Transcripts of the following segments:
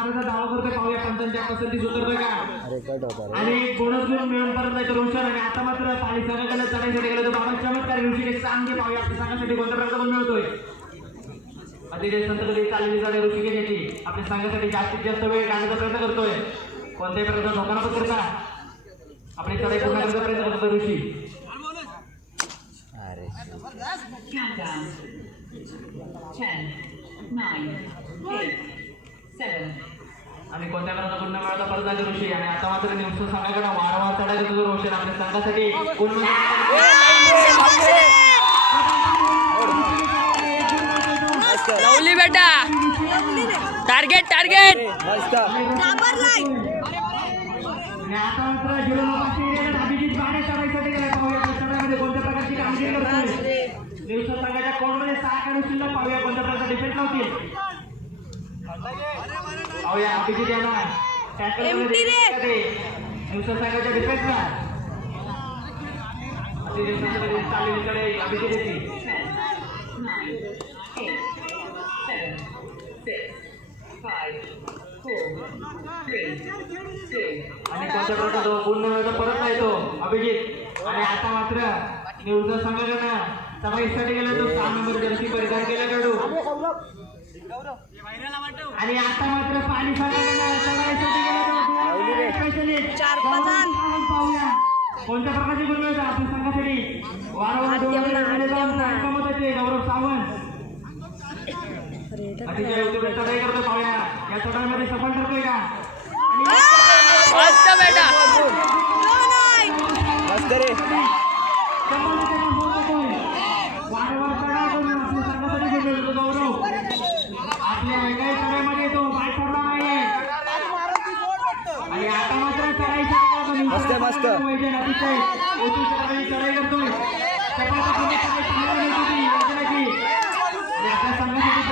मारायचा दावा करतोय. पाहूया पंचांच्या पसंतीस उतरतोय का आणि बोनस घेऊन मिळून परत जायचं रोशन. आणि आता मात्र पाणी संघाकडे चढाईसाठी गेलं तर बाबा चमत्कारी ऋषिकेश चांगली. पाहूया आपल्या संघासाठी कोणत्या प्रकारचा बंद मिळतोय. अतिशय संतगती चाललेली जाणे ऋषिकेश याची आपल्या संघासाठी जास्तीत जास्त वेळ काढण्याचा प्रयत्न करतोय. कोणत्याही प्रकारचा धोका न करता आपली चढाई पूर्ण करण्याचा प्रयत्न करतो ऋषी. आणि कोणत्या प्रकारचा गुण मिळाला परत झाले ऋषी. आणि आता मात्र निवसून संघाकडे वारंवार चढायला तुझं रोशन आपल्या संघासाठी लवली बेटा टार्गेट टार्गेट. आणि आता मात्र अभिजित बाणे चढाईसाठी गेला. पाहूया चढाईमध्ये कोणत्या प्रकारची कामगिरी करतोय. निवसून संघाच्या कोणमध्ये 6 खेळाडू शिल्लक. पाहूया कोणत्या प्रकारचा डिफेन्स लावतील. पाहूया अभिजित यांना निवसून संघाच्या डिफेन्सला चाललेली कडे अभिजित येते. आणि कोणत्या प्रकारचा पूर्ण वेळेचा परत नाही तो अभिजित. आणि आता मात्र निवडून संघाकडनं चढाईसाठी गेला तो 6 नंबर जर्सी परिधान केला खेळाडू. आणि आता मात्र पाणी संघाकडनं चढाईसाठी गेला तो 4-5 जण. पाहूया कोणत्या प्रकारची गुण मिळतात आपल्या संघासाठी. वारंवार होते गौरव सावंत अतिशय उत्तम चढाई करतो. पाहूया या चढाईमध्ये सफल ठरतोय का. मस्त बेटा मस्त रे. वारंवार चढाई करून आपल्या संघासाठी गुण मिळतो गौरव. आपल्या एकाही चढाईमध्ये तो बाय पडला नाहीये. आणि आता मात्र चढाईचा मस्त मस्त अतिशय उत्तम चढाई करतोय. आपल्या संघासाठी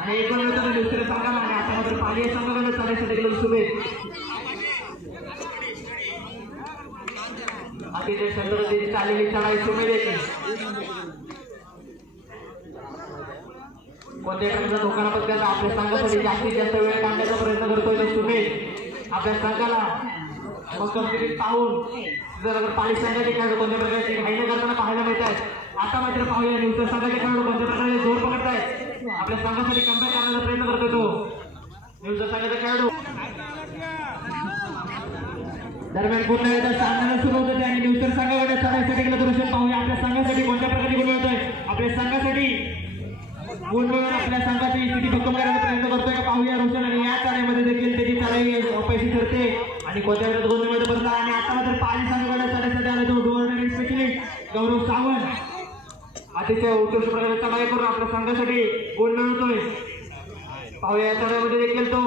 आणि एकूण दुसऱ्या संघाला. आणि आता मात्र पालिया संघाला चढाईसाठी गेलो शुभेत. अतिशय संदर्भाची चाललेली चढाई सुमेध येते. कोणत्याही प्रकारचा धोका न पत्करता आपल्या संघासाठी जास्तीत जास्त वेळ काढण्याचा प्रयत्न करतोय तो सुमेध. आपल्या संघाला मक्कमगिरीत पाहून जर पाणी संघाचे खेळाडू कोणत्या प्रकारची घाई न करताना पाहायला मिळत आहेत. आता मात्र पाहूया निवसून संघाचे खेळाडू कोणत्या प्रकारे जोर पकडत आहेत. आपल्या संघासाठी कमबॅक करण्याचा प्रयत्न करतोय तो निवसून संघाचा खेळाडू. दरम्यान पूर्ण वेळेचा सामना सुरू होत होते आणि निवसून संघाकडे चढाईसाठी गेलं तर ऋषभ. पाहूया आपल्या संघासाठी कोणत्या प्रकारची गुण मिळतोय. आपल्या संघासाठी गुण मिळून आपल्या संघाची स्थिती भक्कम करण्याचा प्रयत्न करतोय का. पाहूया रोशन. आणि या चढाईमध्ये देखील त्याची चढाई अपयशी ठरते. आणि कोणत्या वेळेस गुण मिळतो बदला. आणि आता मात्र पाणी संघाकडे चढाईसाठी आला तो गव्हर्नमेंट स्पेशलिस्ट गौरव सावंत अतिशय उत्कृष्ट प्रकारे चढाई करून आपल्या संघासाठी गुण मिळवतोय. पाहूया या चढाईमध्ये देखील तो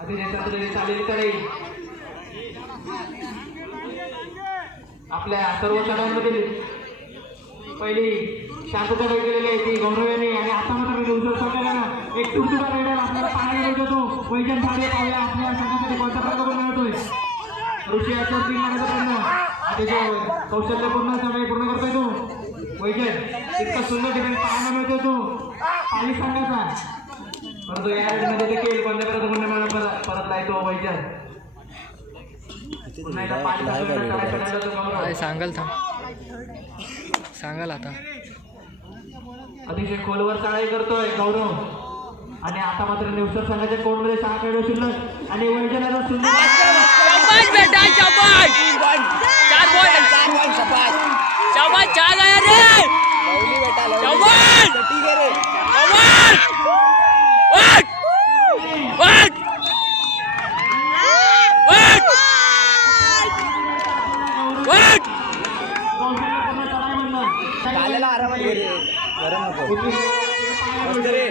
अतिशय चाललेली चढाई आपल्या सर्व चढाईमध्ये पहिली शांतता केलेली आहे ती गौरवाने. आणि आता मात्र निवसून संघाला एक तुटुका रायडर आपल्याला पाहायला मिळतो तो वैजन भाडे. पाहूया आपल्या संघासाठी कोणत्या प्रकार मिळतोय. ऋषी याच्या 3 महिन्याचा प्रयत्न अतिशय कौशल्यपूर्ण चढाई पूर्ण करतोय तो वैजन. इतका सुंदर डिफेन्स पाहायला मिळतोय तो पाली संघाचा. परंतु या राईडमध्ये देखील कोणत्या प्रकारचा गुण मिळाला परतलाय तो वैजन. पुन्हा एकदा पाली संघाला सांगाल सांगाल आता. अतिशय खोलवर चढाई करतोय गौरव. आणि आता मात्र निवसून संघाच्या कोणमध्ये 6 खेळाडू शिल्लक. आणि वैजनाचा सुंदर बेटा शाबाश 4 बॉल 4 गया रे. लवली बेटा लवली. शाबाश ठीक आहे रे. शाबाश वाट वाट वाट वाट. चालेला आरामात घे रे. गरम नको. मस्त रे.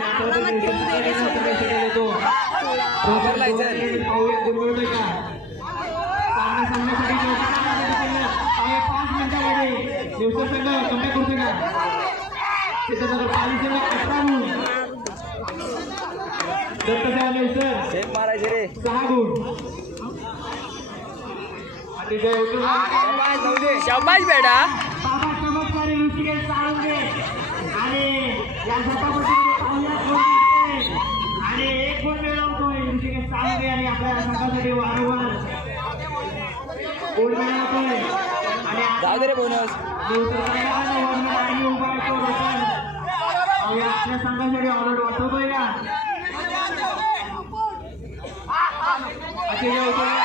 निवसून संघ कमबॅक करतोय का. त्याच्यानंतर पाली संघ 18 गुण. दत्तदेव निवसर शेप मारायचे रे. 6 गुण. अतिशय उत्तम शाबाश बेटा. बाबा चमत्कारी ऋषिकेश साळुंखे आणि या झटापटीमध्ये पाहुया कोण दिसतंय. आणि एक गुण मिळवतोय ऋषिकेश साळुंखे आणि आपल्या संघासाठी वारंवार गुण मिळवतोय. आणि जाऊ दे रे बोनस. आपल्या संघासाठी ऑलआउट वाचवतोय का अतिशय उत्तम.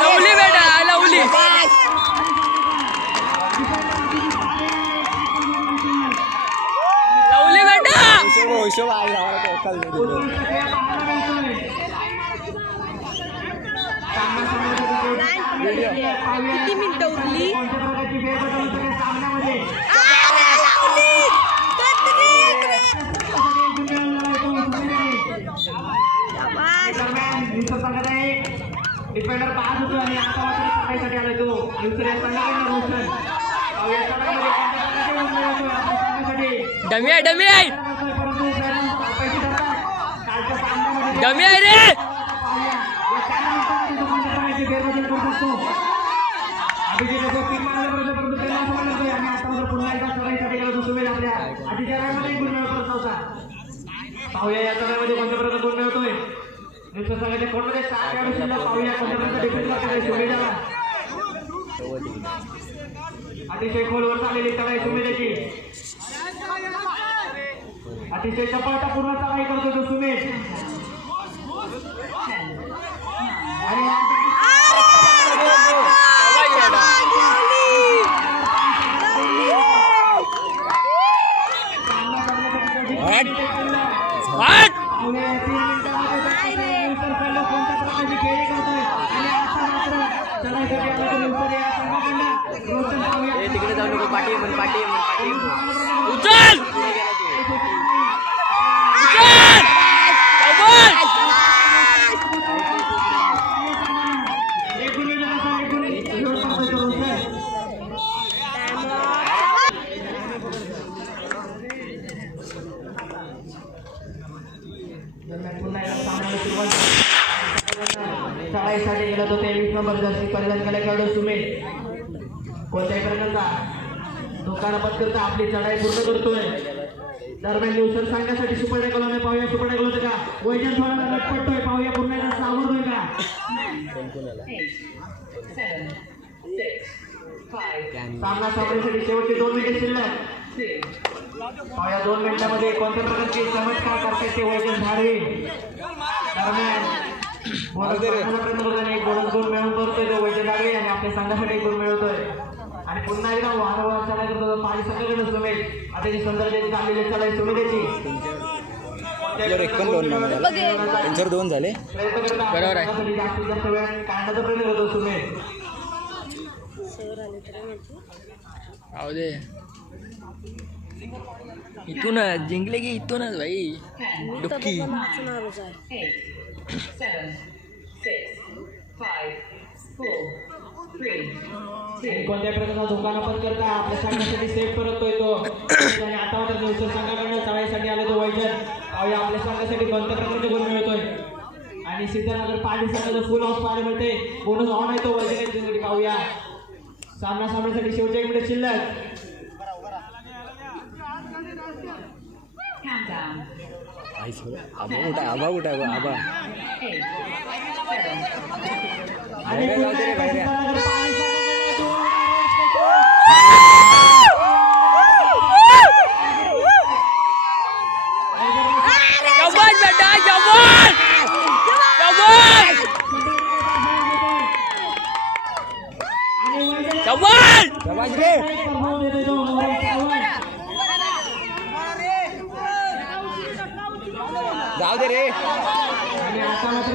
लवली बेटा लवली. लवली बेटा. हिशोब आहे गावाला तो अक्कल नाही तिकडे. किती मिनिटं उरली? डिफेंडर पास होतो आणि आता मात्र सकाळीसाठी आला तो दुसऱ्या संघाकडनं रोशन या संघामध्ये डमी आहे डमी आहे डमी आहे रे. पाहूया या सगळ्यामध्ये कोणत्या प्रकारचा गुण मिळतोय. संघाच्या कोणत्या 7 खेळाडूंना पाहूया कोणत्या प्रकारचा डिफेन्स करायला सुमेधाला अतिशय खोलवर चाललेली चढाई सुमेधाची. अतिशय चपळतापूर्ण चढाई करतो तो सुमेध. आणि हट. तिकडे जाऊ नको. पाठी पाठी पाठी. उचल उचल. शाबाश. चढाईसाठी गेला तो 23 नंबर जर्सी परिधान केला खेळाडू सुमेध. कोणत्याही प्रकारचा धोका न पत्करता आपली चढाई पूर्ण करतोय. दरम्यान न्यूसर सांगण्यासाठी सुपर डेकॉलने पाहूया सुपर डेकॉल होते का वैजन थोडा लटपटतोय. पाहूया पुन्हा एकदा सावरतोय का सामना सामन्यासाठी शेवटचे 2 मिनिटे शिल्लक. पाहूया 2 मिनिटांमध्ये कोणत्या प्रकारची चमत्कार करते ते वैजन धाडवी. दरम्यान एक बोनस गुण मिळवून करतोय तो वैजन धाडवी आणि आपल्या संघासाठी एक गुण मिळवतोय. आणि पुन्हा एकदा वारंवार चढाई करतो पाणी संघाकडे सुमेध. आता सुंदर चाललेली चढाई सुमेधेची. 2 झाले. बरोबर आहे. जास्तीत जास्त वेळ काढण्याचा प्रयत्न करतो सुमेध. राहू दे. इथूनच जिंकले की इथूनच भाई डुक्की. कोणत्या प्रकारचा धोका न पत्करता आपल्या संघासाठी सेफ करतोय तो. आणि आता मात्र न्यूसर संघाकडनं चढाईसाठी आले तो वैजन. पाहूया आपल्या संघासाठी कोणत्या प्रकारचे गुण मिळतोय. आणि सिद्धनगर पाणी संघाचं फुल हाऊस पाहायला मिळते. बोनस ऑन आहे तो वैजन. पाहूया सामना सामन्यासाठी शेवटचे 1 मिनिट शिल्लक. आबा कुठं आबा कुठं आहे आबा. आणि पुन्हा एकदा सिद्धनगर पाणी शाबाश बेटा शाबाश शाबाश शाबाश. शाबाश रे. जाऊ दे रे. आणि आता मात्र